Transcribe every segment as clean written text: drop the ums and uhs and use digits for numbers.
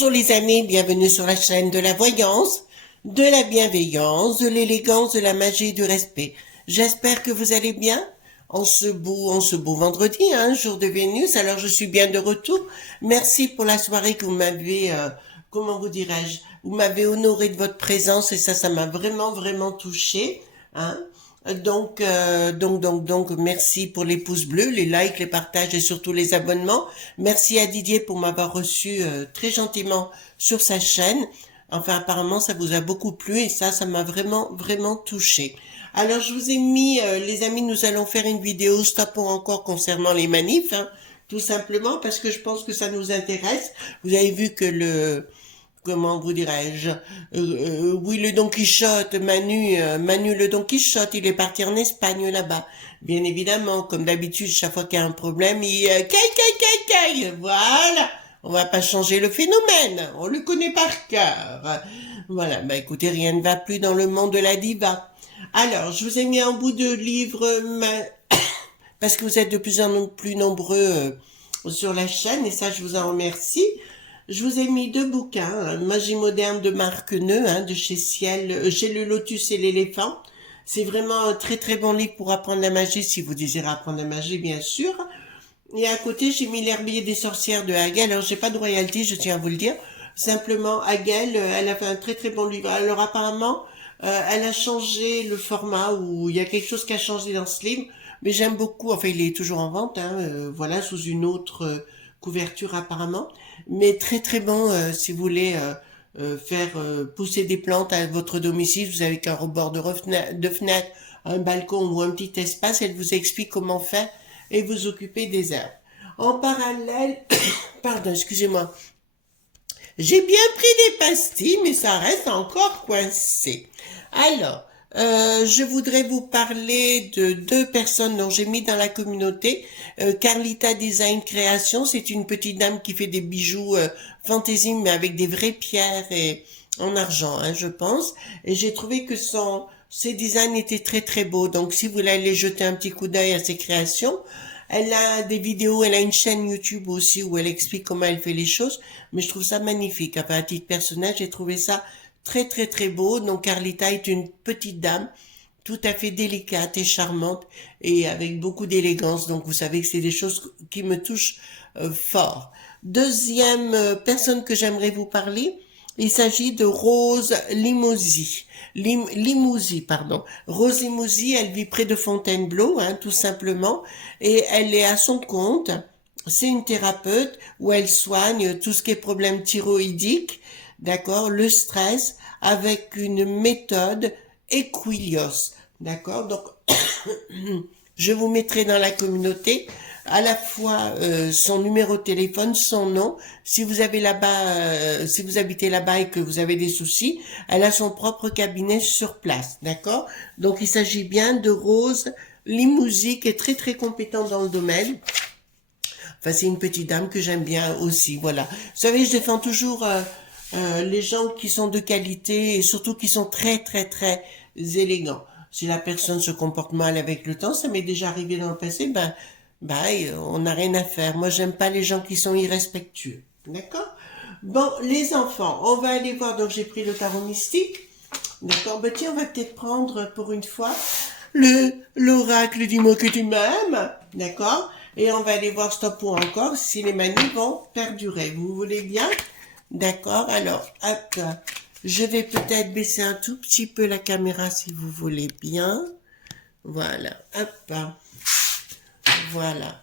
Bonjour les amis, bienvenue sur la chaîne de la voyance, de la bienveillance, de l'élégance, de la magie et du respect. J'espère que vous allez bien en ce beau vendredi, hein, jour de Vénus. Alors je suis bien de retour. Merci pour la soirée que vous m'avez, comment vous dirais-je, vous m'avez honoré de votre présence et ça m'a vraiment touché, hein. Donc, merci pour les pouces bleus, les likes, les partages et surtout les abonnements. Merci à Didier pour m'avoir reçu très gentiment sur sa chaîne. Enfin, apparemment, ça vous a beaucoup plu et ça m'a vraiment touché. Alors, je vous ai mis, les amis, nous allons faire une vidéo stop ou encore concernant les manifs, hein, tout simplement parce que je pense que ça nous intéresse. Vous avez vu que comment vous dirais-je, oui, le Don Quichotte, Manu le Don Quichotte, il est parti en Espagne là-bas. Bien évidemment, comme d'habitude, chaque fois qu'il y a un problème, il caille, voilà. On va pas changer le phénomène, on le connaît par cœur. Voilà, bah écoutez, rien ne va plus dans le monde de la diva. Alors, je vous ai mis un bout de livre, parce que vous êtes de plus en plus nombreux sur la chaîne, et ça, je vous en remercie. Je vous ai mis deux bouquins, hein, Magie moderne de Marc Neu, hein, de chez Ciel, chez le Lotus et l'éléphant. C'est vraiment un très bon livre pour apprendre la magie, si vous désirez apprendre la magie, bien sûr. Et à côté, j'ai mis l'herbier des sorcières de Hagel. Alors, j'ai pas de royalty, je tiens à vous le dire. Simplement, Hagel, elle a fait un très bon livre. Alors, apparemment, elle a changé le format, ou il y a quelque chose qui a changé dans ce livre. Mais j'aime beaucoup, enfin, il est toujours en vente, hein, voilà, sous une autre couverture apparemment. Mais très bon, si vous voulez faire pousser des plantes à votre domicile, vous avez qu'un rebord de fenêtre, un balcon ou un petit espace, elle vous explique comment faire et vous occuper des herbes. En parallèle, pardon, excusez-moi, j'ai bien pris des pastilles, mais ça reste encore coincé. Alors, je voudrais vous parler de deux personnes dont j'ai mis dans la communauté. Carlita Design Création, c'est une petite dame qui fait des bijoux fantaisie, mais avec des vraies pierres et en argent, hein, je pense. Et j'ai trouvé que ses designs étaient très beaux. Donc, si vous voulez aller jeter un petit coup d'œil à ses créations, elle a des vidéos, elle a une chaîne YouTube aussi où elle explique comment elle fait les choses, mais je trouve ça magnifique. Enfin, à titre personnel, j'ai trouvé ça très beau. Donc Carlita est une petite dame tout à fait délicate et charmante et avec beaucoup d'élégance. Donc vous savez que c'est des choses qui me touchent fort. Deuxième personne que j'aimerais vous parler, il s'agit de Rose Limousi. Limousi, pardon. Rose Limousi, elle vit près de Fontainebleau, hein, tout simplement, et elle est à son compte. C'est une thérapeute où elle soigne tout ce qui est problème thyroïdique, d'accord, le stress, avec une méthode Equilios, d'accord. Donc, je vous mettrai dans la communauté à la fois son numéro de téléphone, son nom. Si vous avez là-bas, si vous habitez là-bas et que vous avez des soucis, elle a son propre cabinet sur place, d'accord. Donc il s'agit bien de Rose Limousi, qui est très compétente dans le domaine. Enfin, c'est une petite dame que j'aime bien aussi, voilà. Vous savez, je défends toujours les gens qui sont de qualité et surtout qui sont très élégants. Si la personne se comporte mal avec le temps, ça m'est déjà arrivé dans le passé, on n'a rien à faire. Moi, j'aime pas les gens qui sont irrespectueux. D'accord? Bon, les enfants, on va aller voir. Donc, j'ai pris le tarot mystique. D'accord? Ben, tiens, on va peut-être prendre pour une fois l'oracle dis-moi que tu m'aimes. D'accord? Et on va aller voir stop ou encore si les manies vont perdurer. Vous voulez bien? D'accord? Alors, hop. Je vais peut-être baisser un tout petit peu la caméra si vous voulez bien. Voilà. Hop. Voilà.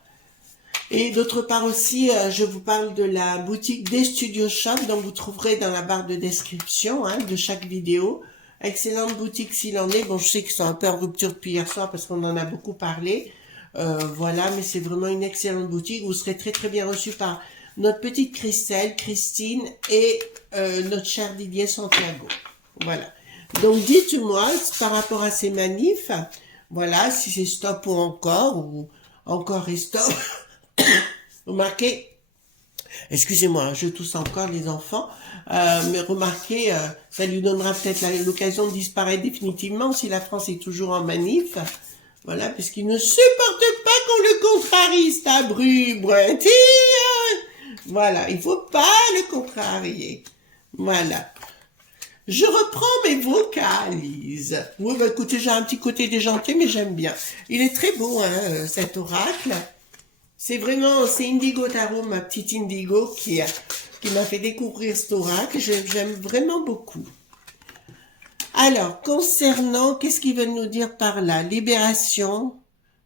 Et d'autre part aussi, je vous parle de la boutique des Studio Shop, dont vous trouverez dans la barre de description, hein, de chaque vidéo. Excellente boutique s'il en est. Bon, je sais qu'ils sont un peu en rupture depuis hier soir parce qu'on en a beaucoup parlé. Voilà, mais c'est vraiment une excellente boutique. Vous serez très bien reçus par notre petite Christine et notre cher Didier Santiago. Voilà. Donc, dites-moi, par rapport à ces manifs, voilà, si c'est stop ou encore et stop. Remarquez, excusez-moi, je tousse encore les enfants, mais remarquez, ça lui donnera peut-être l'occasion de disparaître définitivement si la France est toujours en manif. Voilà, puisqu'il ne supporte pas qu'on le contrarie, c'est un bruit. Voilà, il faut pas le contrarier. Voilà. Je reprends mes vocalises. Oui, bah écoutez, j'ai un petit côté déjanté, mais j'aime bien. Il est très beau, hein, cet oracle. C'est vraiment, c'est Indigo Tarot, ma petite Indigo, qui m'a fait découvrir cet oracle. J'aime vraiment beaucoup. Alors, concernant, qu'est-ce qu'ils veulent nous dire par là? Libération,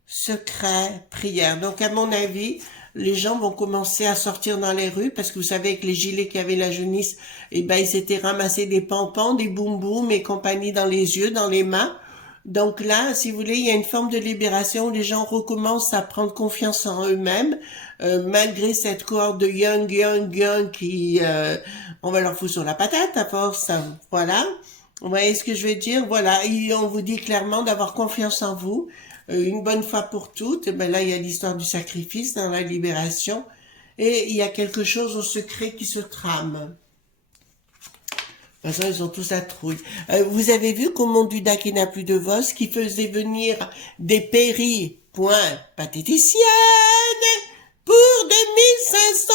secret, prière. Donc, à mon avis, les gens vont commencer à sortir dans les rues parce que vous savez, avec les gilets qui avaient la jaunisse, eh ben, ils s'étaient ramassés des pampans, des boum-boum et compagnie dans les yeux, dans les mains. Donc là, si vous voulez, il y a une forme de libération où les gens recommencent à prendre confiance en eux-mêmes, malgré cette cohorte de young qui, on va leur foutre sur la patate à force, hein. Voilà. Vous voyez ce que je veux dire? Voilà, et on vous dit clairement d'avoir confiance en vous, une bonne fois pour toutes. Et ben là, il y a l'histoire du sacrifice dans la libération, et il y a quelque chose au secret qui se trame. De toute façon, ils ont tous la trouille. Vous avez vu qu'au monde du qui n'a plus de vos, qui faisait venir des péris, point, pathéticiennes, pour 2500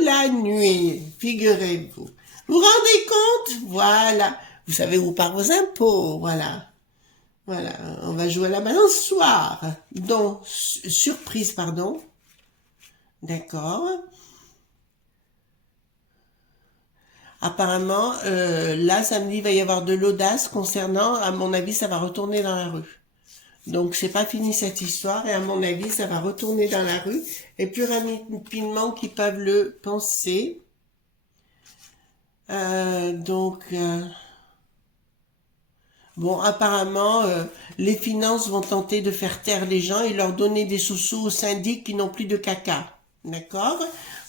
€ la nuit. Figurez-vous. Vous vous rendez compte? Voilà. Vous savez où partent vos impôts, voilà. Voilà, on va jouer à la balançoire. Donc, surprise, pardon. D'accord. Apparemment, là, samedi, il va y avoir de l'audace concernant, à mon avis, ça va retourner dans la rue. Donc, c'est pas fini cette histoire, et à mon avis, ça va retourner dans la rue, et plus rapidement qu'ils peuvent le penser. Bon, apparemment, les finances vont tenter de faire taire les gens et leur donner des sous-sous aux syndics qui n'ont plus de caca. D'accord?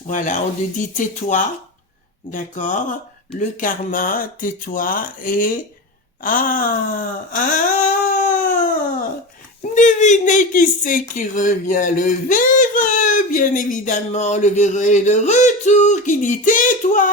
Voilà, on te dit tais-toi. D'accord? Le karma, tais-toi et... Devinez qui c'est qui revient? Le véreux, bien évidemment. Le véreux est de retour qui dit tais-toi.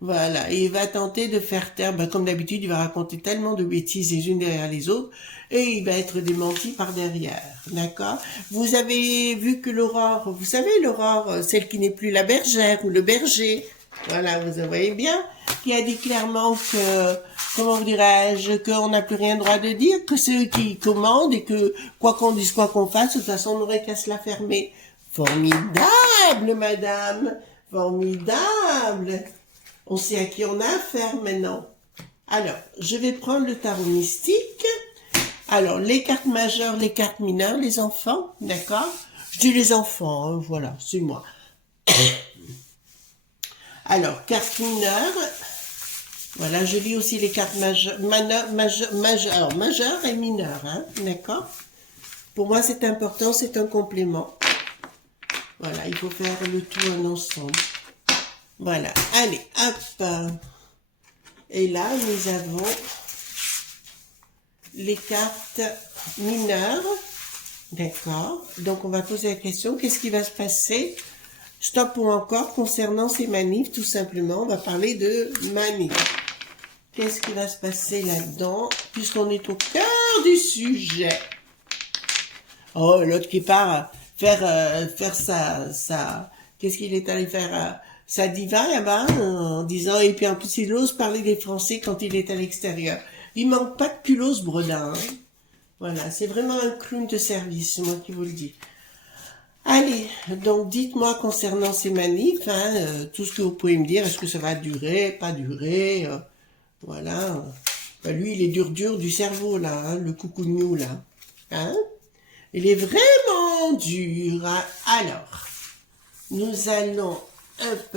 Voilà, et il va tenter de faire taire, comme d'habitude, il va raconter tellement de bêtises les unes derrière les autres, et il va être démenti par derrière, d'accord? Vous avez vu que l'aurore, vous savez l'aurore, celle qui n'est plus la bergère ou le berger, voilà, vous voyez bien, qui a dit clairement que, comment vous dirais-je, qu'on n'a plus rien droit de dire, que c'est eux qui commandent et que quoi qu'on dise, quoi qu'on fasse, de toute façon, on n'aurait qu'à se la fermer. Formidable, madame, formidable. On sait à qui on a affaire maintenant. Alors, je vais prendre le tarot mystique. Alors, les cartes majeures, les cartes mineures, les enfants, d'accord? Je dis les enfants, hein, voilà, c'est moi. Alors, cartes mineures. Voilà, je lis aussi les cartes majeures et mineures, hein, d'accord? Pour moi, c'est important, c'est un complément. Voilà, il faut faire le tout en ensemble. Voilà, allez, hop. Et là, nous avons les cartes mineures. D'accord. Donc, on va poser la question, qu'est-ce qui va se passer? Stop ou encore concernant ces manifs, tout simplement. On va parler de manifs. Qu'est-ce qui va se passer là-dedans, puisqu'on est au cœur du sujet? Oh, l'autre qui part faire sa qu'est-ce qu'il est allé faire sa diva là-bas, en disant, et puis en plus il ose parler des Français quand il est à l'extérieur. Il manque pas de culot ce bredin, hein. Voilà, c'est vraiment un clown de service, moi qui vous le dis. Allez, donc dites-moi concernant ces manifs, hein, tout ce que vous pouvez me dire, est-ce que ça va durer, pas durer, voilà. Ben, lui, il est dur du cerveau, là, hein, le coucougnou, là. Hein? Il est vraiment dur, hein. Alors, nous allons... Hop.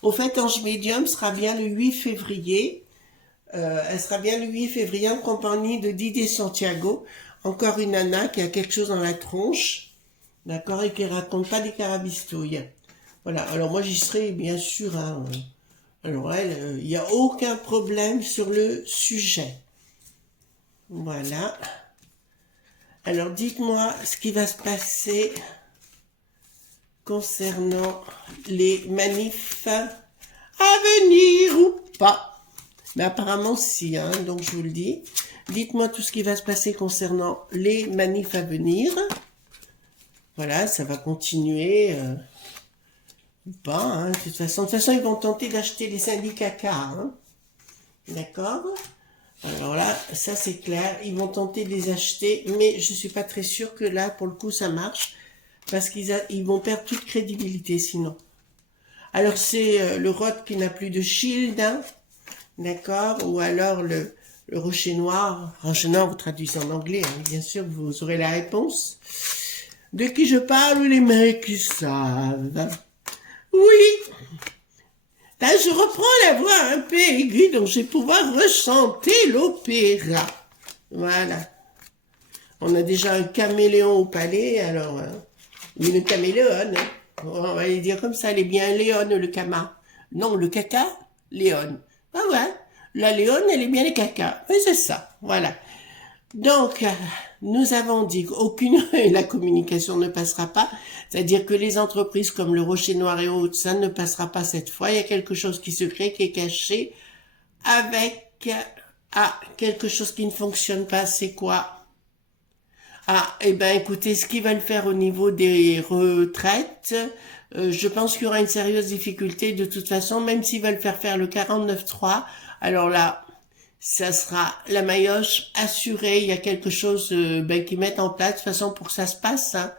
Au fait, Ange Médium sera bien le 8 février. Elle sera bien le 8 février en compagnie de Didier Santiago. Encore une nana qui a quelque chose dans la tronche. D'accord? Et qui raconte pas des carabistouilles. Voilà. Alors moi, j'y serai, bien sûr, hein. Alors elle, il n'y a aucun problème sur le sujet. Voilà. Alors dites-moi ce qui va se passer concernant les manifs à venir ou pas. Mais apparemment si, hein, donc je vous le dis. Dites-moi tout ce qui va se passer concernant les manifs à venir. Voilà, ça va continuer, ou pas, hein, de toute façon, ils vont tenter d'acheter les syndicats K, hein, d'accord? Alors là, ça c'est clair, ils vont tenter de les acheter, mais je suis pas très sûre que là, pour le coup, ça marche, parce ils vont perdre toute crédibilité sinon. Alors c'est le Roth qui n'a plus de shield, hein, d'accord? Ou alors le rocher noir. Rocher noir, vous traduisez en anglais, hein, bien sûr, vous aurez la réponse. De qui je parle, les mecs qui savent. Oui, là je reprends la voix un peu aiguë, donc je vais pouvoir rechanter l'opéra. Voilà. On a déjà un caméléon au palais, alors... une caméléone, hein. On va les dire comme ça, elle est bien léone, le cama. Non, le caca, léone. Ah ouais, la léone, elle est bien les caca. Oui, c'est ça, voilà. Donc, nous avons dit qu'aucune, la communication ne passera pas, c'est-à-dire que les entreprises comme le Rocher Noir et autres, ça ne passera pas cette fois. Il y a quelque chose qui se crée, qui est caché, avec, quelque chose qui ne fonctionne pas, c'est quoi? Ah, eh ben, écoutez, ce qu'ils veulent faire au niveau des retraites, je pense qu'il y aura une sérieuse difficulté de toute façon, même s'ils veulent faire le 49.3, alors là, ça sera la maillotche assurée. Il y a quelque chose qu'ils mettent en place de toute façon pour que ça se passe. Hein.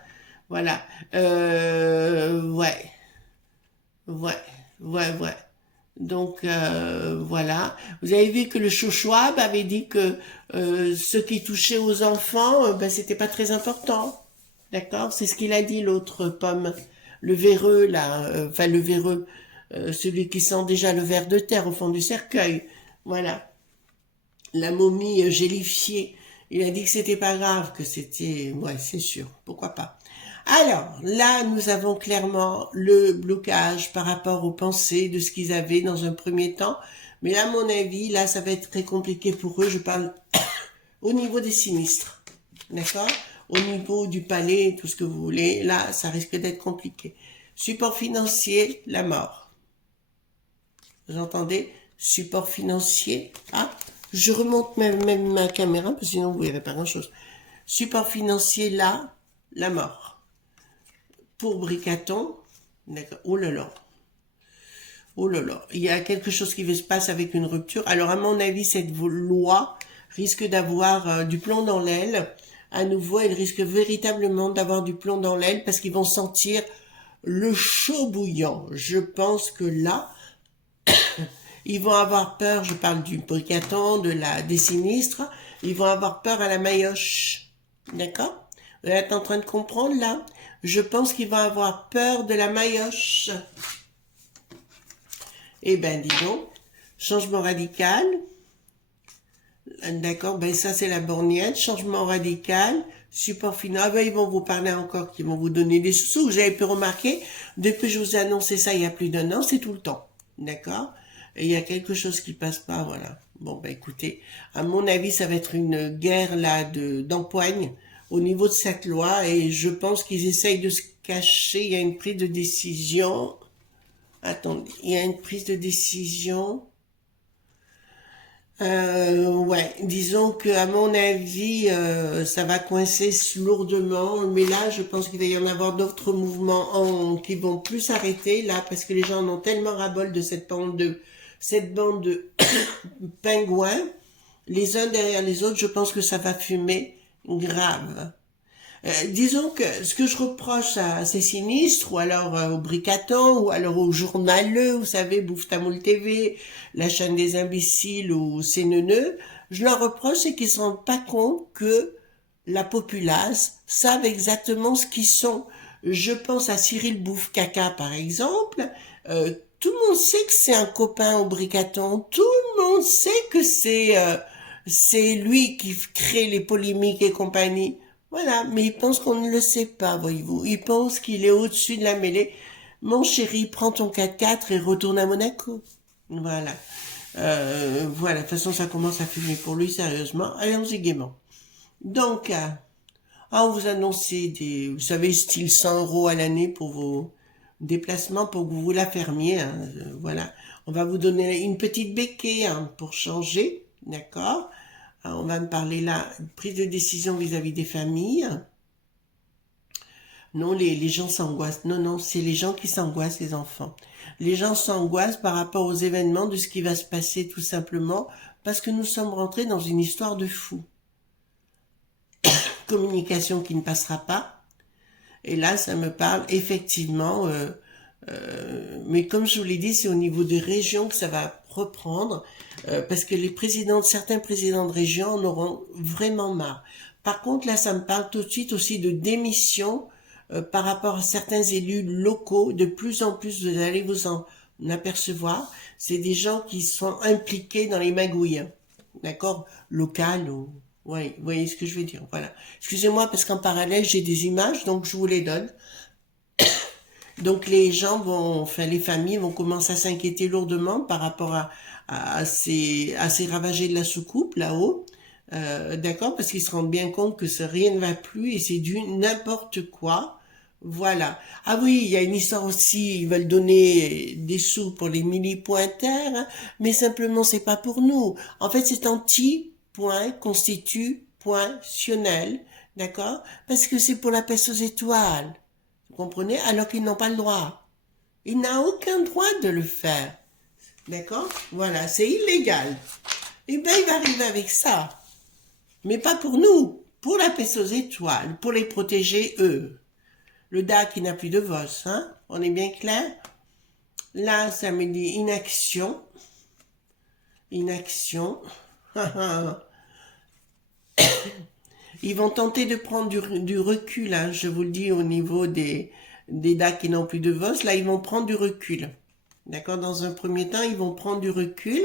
Voilà. Ouais, ouais, ouais. Donc voilà. Vous avez vu que le Schwab avait dit que ce qui touchait aux enfants, c'était pas très important. D'accord? C'est ce qu'il a dit l'autre pomme, le véreux là, enfin le véreux, celui qui sent déjà le ver de terre au fond du cercueil. Voilà. La momie gélifiée. Il a dit que c'était pas grave, que c'était... Ouais, c'est sûr. Pourquoi pas. Alors, là, nous avons clairement le blocage par rapport aux pensées de ce qu'ils avaient dans un premier temps. Mais à mon avis, là, ça va être très compliqué pour eux. Je parle au niveau des sinistres. D'accord? Au niveau du palais, tout ce que vous voulez. Là, ça risque d'être compliqué. Support financier, la mort. Vous entendez? Support financier. Ah, je remonte même ma caméra, parce que sinon vous ne verrez pas grand-chose. Support financier, là, la mort. Pour Bricaton, d'accord. Oh là là. Oh là là. Il y a quelque chose qui se passe avec une rupture. Alors, à mon avis, cette loi risque d'avoir du plomb dans l'aile. À nouveau, elle risque véritablement d'avoir du plomb dans l'aile parce qu'ils vont sentir le chaud bouillant. Je pense que là, ils vont avoir peur, je parle du bricaton, des sinistres, ils vont avoir peur à la maillotche. D'accord? Vous êtes en train de comprendre là? Je pense qu'ils vont avoir peur de la maillotche. Eh ben, dis donc, changement radical. D'accord, ben ça c'est la borgnette, changement radical, support final. Ah ben, ils vont vous parler encore, ils vont vous donner des sous. Vous avez pu remarquer, depuis que je vous ai annoncé ça il y a plus d'1 an, c'est tout le temps. D'accord? Et il y a quelque chose qui passe pas, voilà. Bon, ben écoutez, à mon avis, ça va être une guerre là d'empoigne au niveau de cette loi et je pense qu'ils essayent de se cacher. Il y a une prise de décision. Attendez, il y a une prise de décision. Ouais, disons que à mon avis, ça va coincer lourdement, mais là, je pense qu'il va y en avoir d'autres mouvements qui vont plus s'arrêter là, parce que les gens en ont tellement ras-bol de cette bande de pingouins, les uns derrière les autres. Je pense que ça va fumer grave. Disons que ce que je reproche à ces sinistres, ou alors au Bricaton, ou alors au journaleux, vous savez, Bouffe Tamoul TV, la chaîne des imbéciles ou CNNE, je leur reproche c'est qu'ils ne se rendent pas compte que la populace savent exactement ce qu'ils sont. Je pense à Cyril Bouffe Caca par exemple, tout le monde sait que c'est un copain au Bricaton, tout le monde sait que c'est lui qui crée les polémiques et compagnie. Voilà, mais il pense qu'on ne le sait pas, voyez-vous. Il pense qu'il est au-dessus de la mêlée. Mon chéri, prends ton 4x4 et retourne à Monaco. Voilà. Voilà, de toute façon, ça commence à fumer pour lui, sérieusement. Allons-y gaiement. Donc, on vous annonce vous savez, style 100 € à l'année pour vos déplacements, pour que vous la fermiez. Hein, voilà. On va vous donner une petite béquille hein, pour changer, d'accord? On va me parler là, prise de décision vis-à-vis des familles. Non, les gens s'angoissent. Non, non, c'est les gens qui s'angoissent, les enfants. Les gens s'angoissent par rapport aux événements de ce qui va se passer tout simplement parce que nous sommes rentrés dans une histoire de fou. Communication qui ne passera pas. Et là, ça me parle effectivement, mais comme je vous l'ai dit, c'est au niveau des régions que ça va reprendre, parce que certains présidents de région en auront vraiment marre. Par contre, là, ça me parle tout de suite aussi de démission par rapport à certains élus locaux. De plus en plus, vous allez vous en apercevoir, c'est des gens qui sont impliqués dans les magouilles, d'accord, locales ou... Oui, vous voyez ce que je veux dire, voilà. Excusez-moi parce qu'en parallèle, j'ai des images, donc je vous les donne. Donc les gens les familles vont commencer à s'inquiéter lourdement par rapport à ces ravagés de la soucoupe là-haut. D'accord, parce qu'ils se rendent bien compte que rien ne va plus et c'est du n'importe quoi. Voilà. Ah oui, il y a une histoire aussi, ils veulent donner des sous pour les millipointaires, hein, mais simplement c'est pas pour nous. En fait, c'est anti-constitutionnel, d'accord? Parce que c'est pour la peste aux étoiles. Vous comprenez? Alors qu'ils n'ont pas le droit. Ils n'ont aucun droit de le faire. D'accord? Voilà, c'est illégal. Et ben, il va arriver avec ça. Mais pas pour nous. Pour la peste aux étoiles. Pour les protéger, eux. Le DAC, il n'a plus de VOS, hein? On est bien clair? Là, ça me dit inaction. Inaction. Ils vont tenter de prendre du recul, hein, je vous le dis, au niveau des DAC qui n'ont plus de VOS. Là, ils vont prendre du recul. D'accord? Dans un premier temps, ils vont prendre du recul.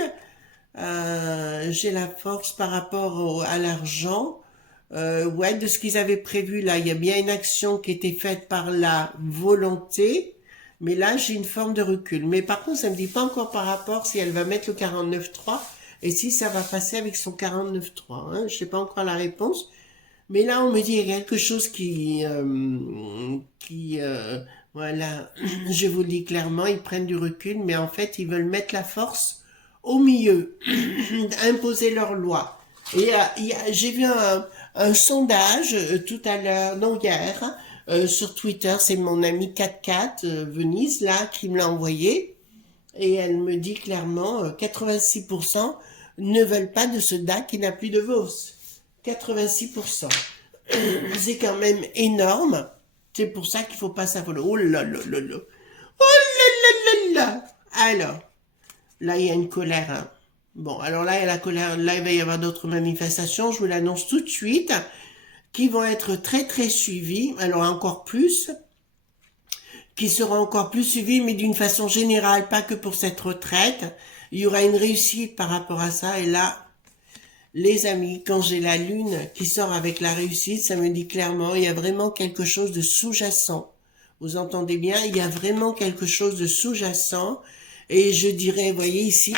J'ai la force par rapport à l'argent. Ouais, de ce qu'ils avaient prévu, là, il y a bien une action qui était faite par la volonté. Mais là, j'ai une forme de recul. Mais par contre, ça me dit pas encore par rapport si elle va mettre le 49.3 et si ça va passer avec son 49.3. Hein. Je sais pas encore la réponse. Mais là, on me dit il y a quelque chose voilà, je vous le dis clairement, ils prennent du recul, mais en fait, ils veulent mettre la force au milieu, imposer leur loi. Et j'ai vu un sondage tout à l'heure, non hier, sur Twitter, c'est mon amie 44 Venise, là, qui me l'a envoyé, et elle me dit clairement, 86% ne veulent pas de ce DAC qui n'a plus de VOS. 86%. C'est quand même énorme. C'est pour ça qu'il faut pas s'affoler. Oh là là là là. Oh là là là là. Alors, là, il y a une colère. Hein. Bon, alors là, il y a la colère. Là, il va y avoir d'autres manifestations. Je vous l'annonce tout de suite. Qui vont être très très suivies. Alors, encore plus. Qui seront encore plus suivies, mais d'une façon générale, pas que pour cette retraite. Il y aura une réussite par rapport à ça. Et là, les amis, quand j'ai la lune qui sort avec la réussite, ça me dit clairement, il y a vraiment quelque chose de sous-jacent. Vous entendez bien? Il y a vraiment quelque chose de sous-jacent. Et je dirais, voyez ici,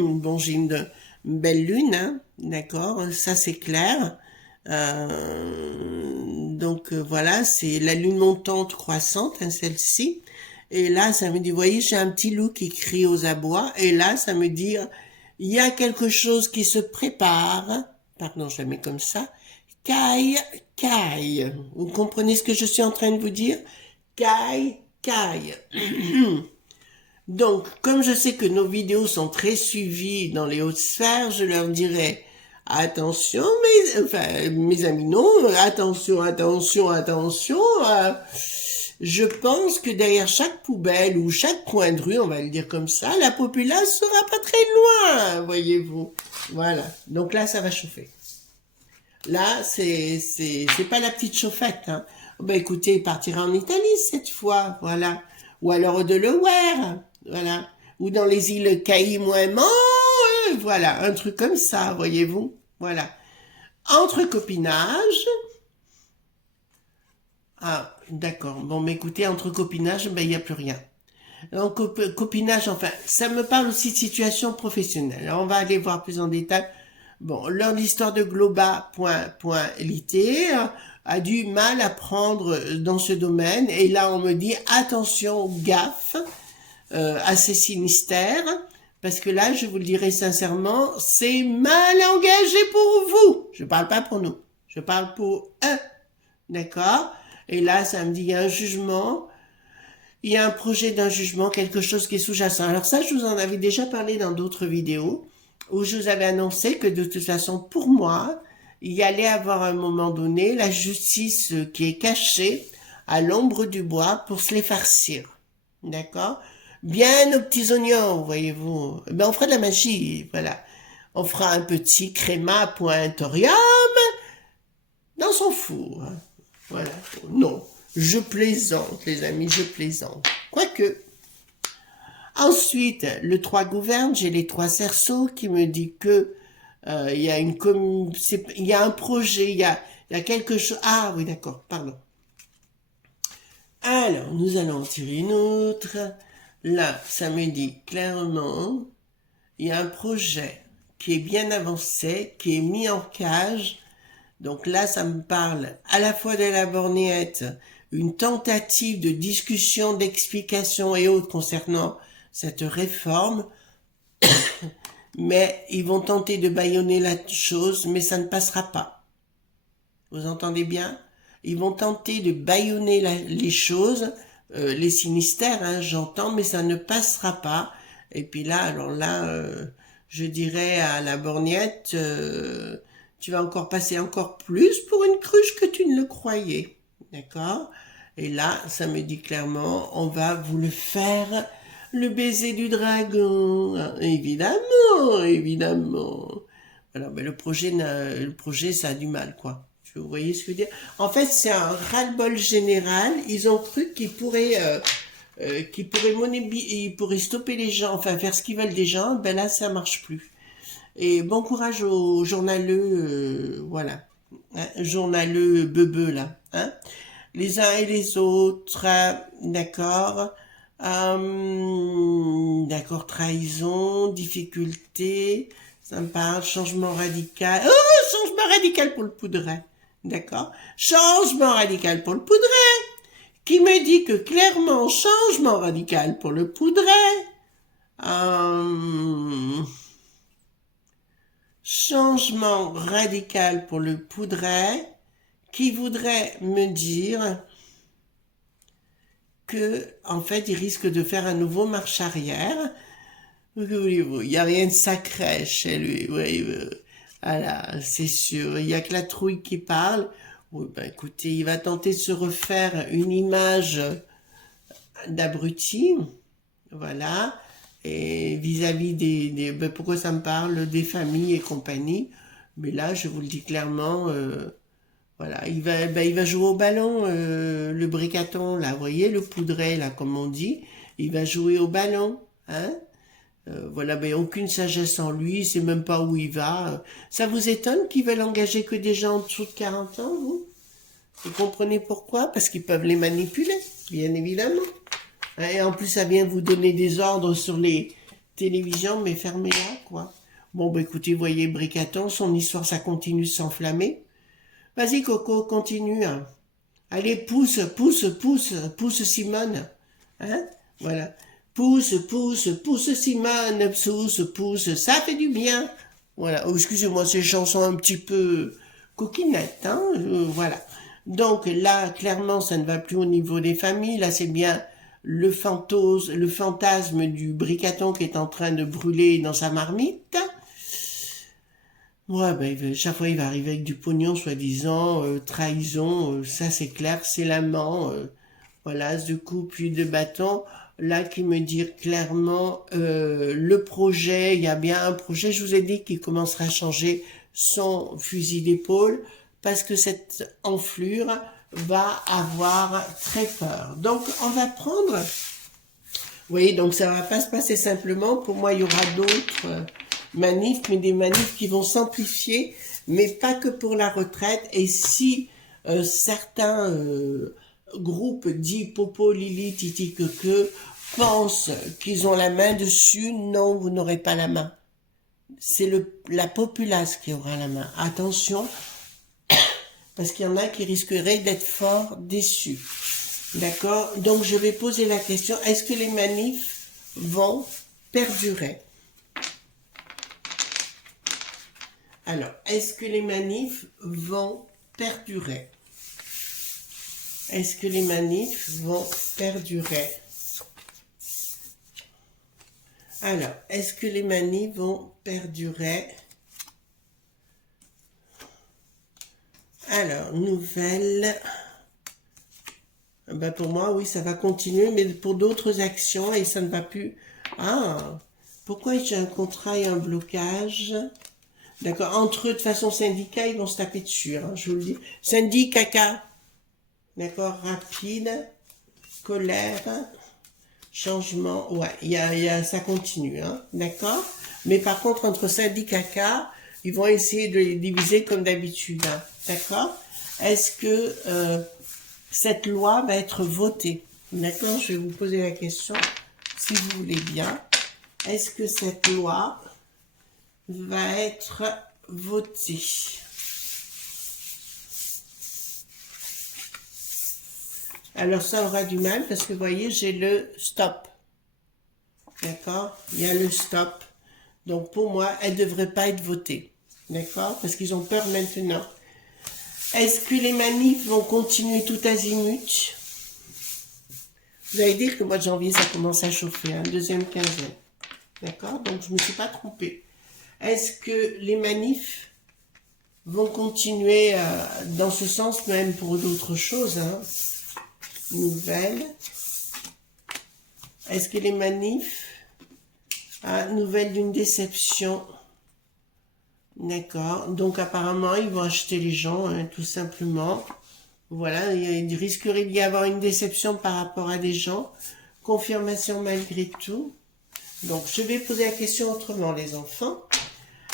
bon, j'ai une belle lune, hein, d'accord? Ça, c'est clair. Voilà, c'est la lune montante croissante, hein, celle-ci. Et là, ça me dit, vous voyez, j'ai un petit loup qui crie aux abois. Et là, ça me dit... il y a quelque chose qui se prépare. Pardon, je la mets comme ça. Caille, caille. Vous comprenez ce que je suis en train de vous dire? Caille, caille. Donc, comme je sais que nos vidéos sont très suivies dans les hautes sphères, je leur dirais attention, mes amis, non, attention, attention, attention. Je pense que derrière chaque poubelle ou chaque coin de rue, on va le dire comme ça, la populace sera pas très loin, voyez-vous. Voilà. Donc là, ça va chauffer. Là, c'est pas la petite chauffette, hein. Ben écoutez, il partira en Italie cette fois, voilà. Ou alors de Delaware, voilà. Ou dans les îles Caïmouaiman, voilà, un truc comme ça, voyez-vous. Voilà. Entre copinage. Ah, d'accord. Bon, mais écoutez, entre copinage, ben il n'y a plus rien. Donc, copinage, enfin, ça me parle aussi de situation professionnelle. Alors, on va aller voir plus en détail. Bon, l'histoire de Globa.lit a du mal à prendre dans ce domaine. Et là, on me dit, attention, gaffe à ces sinistères. Parce que là, je vous le dirai sincèrement, c'est mal engagé pour vous. Je parle pas pour nous. Je parle pour eux. D'accord? Et là, ça me dit, il y a un jugement, il y a un projet d'un jugement, quelque chose qui est sous-jacent. Alors ça, je vous en avais déjà parlé dans d'autres vidéos, où je vous avais annoncé que de toute façon, pour moi, il y allait avoir à un moment donné la justice qui est cachée à l'ombre du bois pour se les farcir. D'accord? Bien aux petits oignons, voyez-vous. Ben, on fera de la magie, voilà. On fera un petit créma pointorium dans son four. Voilà. Non, je plaisante, les amis, je plaisante. Quoique. Ensuite, le 3 gouverne, j'ai les 3 cerceaux qui me dit que il y a il y a un projet, il y a quelque chose. Ah oui, d'accord, pardon. Alors, nous allons en tirer une autre. Là, ça me dit clairement, il y a un projet qui est bien avancé, qui est mis en cage. Donc là, ça me parle à la fois de la borgnette, une tentative de discussion, d'explication et autres concernant cette réforme, mais ils vont tenter de bâillonner la chose, mais ça ne passera pas. Vous entendez bien? Ils vont tenter de bâillonner les choses, les sinistères, hein, j'entends, mais ça ne passera pas. Et puis là, alors là, je dirais à la borgnette, tu vas encore passer encore plus pour une cruche que tu ne le croyais. D'accord? Et là, ça me dit clairement, on va vous le faire, le baiser du dragon. Évidemment, évidemment. Alors, mais le projet, ça a du mal, quoi. Vous voyez ce que je veux dire? En fait, c'est un ras-le-bol général. Ils ont cru qu'ils pourraient ils pourraient stopper les gens, enfin faire ce qu'ils veulent des gens. Ben là, ça marche plus. Et bon courage aux journaleux, voilà, hein, journaleux bebeux là, hein, les uns et les autres, hein, d'accord, d'accord, trahison, difficulté, ça me parle, changement radical, oh, changement radical pour le poudret, d'accord, changement radical pour le poudret, qui me dit que clairement, changement radical pour le poudret, changement radical pour le poudret, qui voudrait me dire que, en fait, il risque de faire un nouveau marche arrière. Il n'y a rien de sacré chez lui. Oui, voilà, c'est sûr. Il n'y a que la trouille qui parle. Oui, ben écoutez, il va tenter de se refaire une image d'abruti. Voilà. Et vis-à-vis ben pourquoi ça me parle des familles et compagnie. Mais là, je vous le dis clairement, voilà, il va jouer au ballon, le bricaton, là, vous voyez, le poudret, là, comme on dit, il va jouer au ballon, hein. Voilà, ben aucune sagesse en lui, il sait même pas où il va. Ça vous étonne qu'ils veulent engager que des gens en dessous de 40 ans, vous? Vous comprenez pourquoi? Parce qu'ils peuvent les manipuler, bien évidemment. Et en plus, ça vient vous donner des ordres sur les télévisions, mais fermez-la, quoi. Bon, ben écoutez, voyez, Bricaton, son histoire, ça continue de s'enflammer. Vas-y, Coco, continue, hein. Allez, pousse, pousse, pousse, pousse Simone. Hein? Voilà. Pousse, pousse, pousse Simone, pousse, pousse, ça fait du bien. Voilà. Oh, excusez-moi, ces chansons un petit peu coquinettes, hein? Voilà. Donc là, clairement, ça ne va plus au niveau des familles. Là, c'est bien le fantasme du bricaton qui est en train de brûler dans sa marmite. Ouais, ben, chaque fois, il va arriver avec du pognon, soi-disant, trahison, ça c'est clair, c'est l'amant, voilà, de coups puis de bâton. Là, qui me dit clairement, le projet, il y a bien un projet, je vous ai dit qu'il commencera à changer son fusil d'épaule, parce que cette enflure va avoir très peur. Donc, on va prendre, vous voyez, donc ça va pas se passer simplement, pour moi, il y aura d'autres manifs, mais des manifs qui vont s'amplifier, mais pas que pour la retraite. Et si certains groupes dits Popo, Lili, Titi, que pensent qu'ils ont la main dessus, non, vous n'aurez pas la main. C'est la populace qui aura la main. Attention, parce qu'il y en a qui risqueraient d'être fort déçus. D'accord? Donc je vais poser la question, est-ce que les manifs vont perdurer? Alors, est-ce que les manifs vont perdurer? Est-ce que les manifs vont perdurer? Alors, est-ce que les manifs vont perdurer? Alors, nouvelle. Ben pour moi, oui, ça va continuer, mais pour d'autres actions, et ça ne va plus. Ah, pourquoi j'ai un contrat et un blocage? D'accord, entre eux, de façon syndicat, ils vont se taper dessus, hein, je vous le dis. Syndicat, d'accord, rapide, colère, changement, ouais, ça continue, hein, d'accord? Mais par contre, entre syndicats, ils vont essayer de les diviser comme d'habitude, hein, d'accord? Est-ce que cette loi va être votée? D'accord, je vais vous poser la question, si vous voulez bien. Est-ce que cette loi va être votée? Alors ça aura du mal parce que vous voyez, j'ai le stop. D'accord? Il y a le stop. Donc pour moi, elle ne devrait pas être votée. D'accord? Parce qu'ils ont peur maintenant. Est-ce que les manifs vont continuer tout azimut? Vous allez dire que le mois de janvier, ça commence à chauffer, hein, deuxième quinzaine. D'accord? Donc je ne me suis pas trompée. Est-ce que les manifs vont continuer dans ce sens, même pour d'autres choses, hein? Nouvelle. Est-ce que les manifs, nouvelle d'une déception? D'accord. Donc apparemment, ils vont acheter les gens, hein, tout simplement. Voilà, il risquerait d'y avoir une déception par rapport à des gens. Confirmation malgré tout. Donc je vais poser la question autrement, les enfants.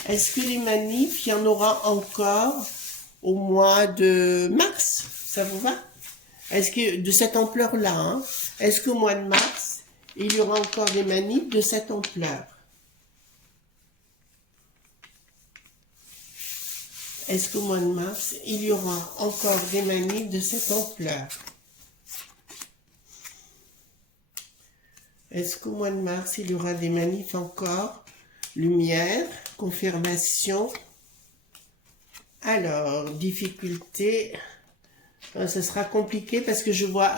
Est-ce que les manifs, il y en aura encore au mois de mars? Ça vous va? Est-ce que de cette ampleur-là, hein, est-ce qu'au mois de mars, il y aura encore des manifs de cette ampleur? Est-ce qu'au mois de mars, il y aura encore des manifs de cette ampleur? Est-ce qu'au mois de mars, il y aura des manifs encore? Lumière, confirmation. Alors, difficulté. Ça sera compliqué parce que je vois...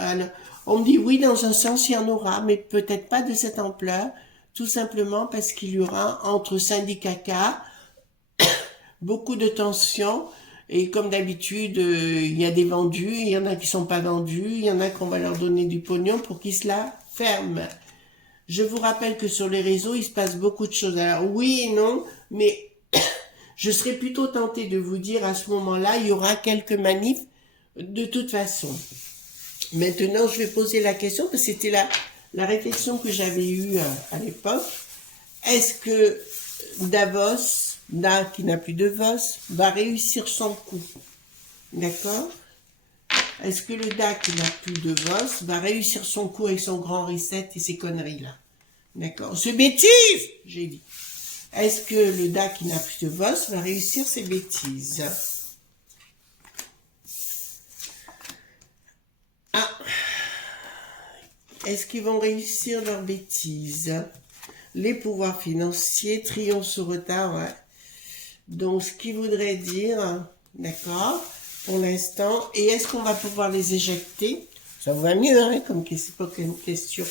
on me dit oui, dans un sens, il y en aura, mais peut-être pas de cette ampleur. Tout simplement parce qu'il y aura entre syndicats beaucoup de tensions. Et comme d'habitude, il y a des vendus, il y en a qui sont pas vendus, il y en a qu'on va leur donner du pognon pour qu'ils se la ferment. Je vous rappelle que sur les réseaux, il se passe beaucoup de choses. Alors oui et non, mais je serais plutôt tentée de vous dire à ce moment-là, il y aura quelques manifs de toute façon. Maintenant, je vais poser la question, parce que c'était la réflexion que j'avais eue à l'époque. Est-ce que Davos, qui n'a plus de Vos, va réussir son coup? D'accord? Est-ce que le DA qui n'a plus de Vos va réussir son coup avec son grand reset et ces conneries-là? D'accord? Ce bêtise, j'ai dit. Est-ce que le DA qui n'a plus de Vos va réussir ses bêtises? Ah! Est-ce qu'ils vont réussir leurs bêtises? Les pouvoirs financiers, triomphe sur retard, ouais. Donc, ce qui voudrait dire, d'accord, pour l'instant, et est-ce qu'on va pouvoir les éjecter? Ça vous va mieux, hein, comme question,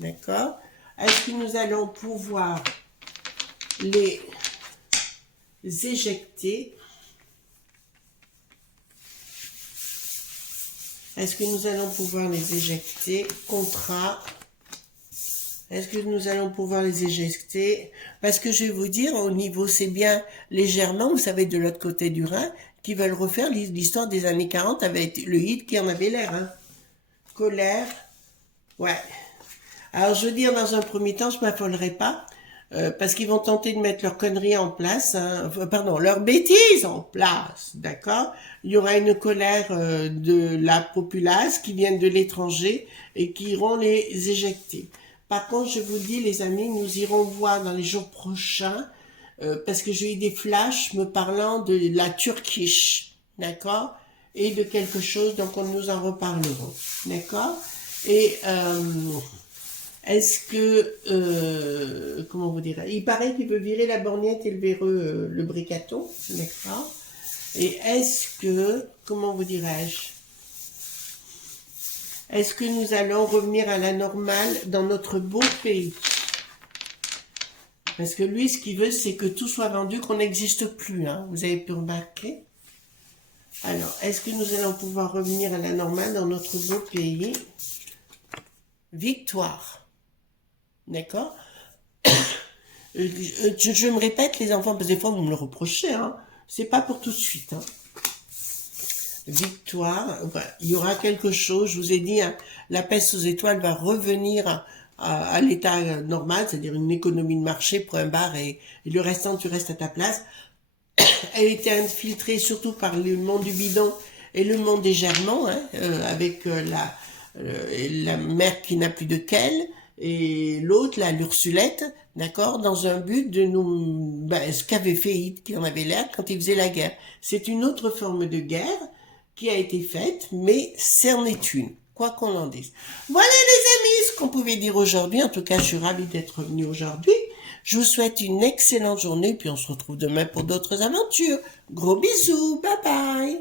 d'accord? Est-ce que nous allons pouvoir les éjecter? Est-ce que nous allons pouvoir les éjecter? Contrat. Est-ce que nous allons pouvoir les éjecter? Parce que je vais vous dire, au niveau, c'est bien légèrement, vous savez, de l'autre côté du Rhin, qui veulent refaire l'histoire des années 40 avec le hit qui en avait l'air. Hein. Colère. Ouais. Alors, je veux dire, dans un premier temps, je ne m'affolerai pas, parce qu'ils vont tenter de mettre leurs conneries en place, hein, pardon, leurs bêtises en place, d'accord? Il y aura une colère de la populace qui viennent de l'étranger et qui iront les éjecter. Par contre, je vous dis, les amis, nous irons voir dans les jours prochains, parce que j'ai eu des flashs me parlant de la Turkish, d'accord? Et de quelque chose, donc nous en reparlerons, d'accord? Et est-ce que, comment vous dire, il paraît qu'il veut virer la borgnette et le véreux, le bricaton, d'accord? Et est-ce que, comment vous dirais-je, Est-ce que nous allons revenir à la normale dans notre beau pays? Parce que lui, ce qu'il veut, c'est que tout soit vendu, qu'on n'existe plus. Hein. Vous avez pu remarquer? Alors, est-ce que nous allons pouvoir revenir à la normale dans notre beau pays? Victoire. D'accord? Je me répète, les enfants, parce que des fois, vous me le reprochez. Hein. C'est pas pour tout de suite. Hein. Victoire. Voilà. Il y aura quelque chose. Je vous ai dit, hein, la peste aux étoiles va revenir à l'état normal, c'est-à-dire une économie de marché, point barre, et le restant, tu restes à ta place. Elle était infiltrée surtout par le monde du bidon et le monde des germans, hein, avec la mère qui n'a plus de qu'elle, et l'autre, là, l'Ursulette, d'accord, dans un but de nous... ce qu'avait fait Hitler, qui en avait l'air quand il faisait la guerre. C'est une autre forme de guerre qui a été faite, mais c'en est une, quoi qu'on en dise. Voilà les amis, ce qu'on pouvait dire aujourd'hui. En tout cas, je suis ravie d'être venue aujourd'hui. Je vous souhaite une excellente journée, puis on se retrouve demain pour d'autres aventures. Gros bisous, bye bye.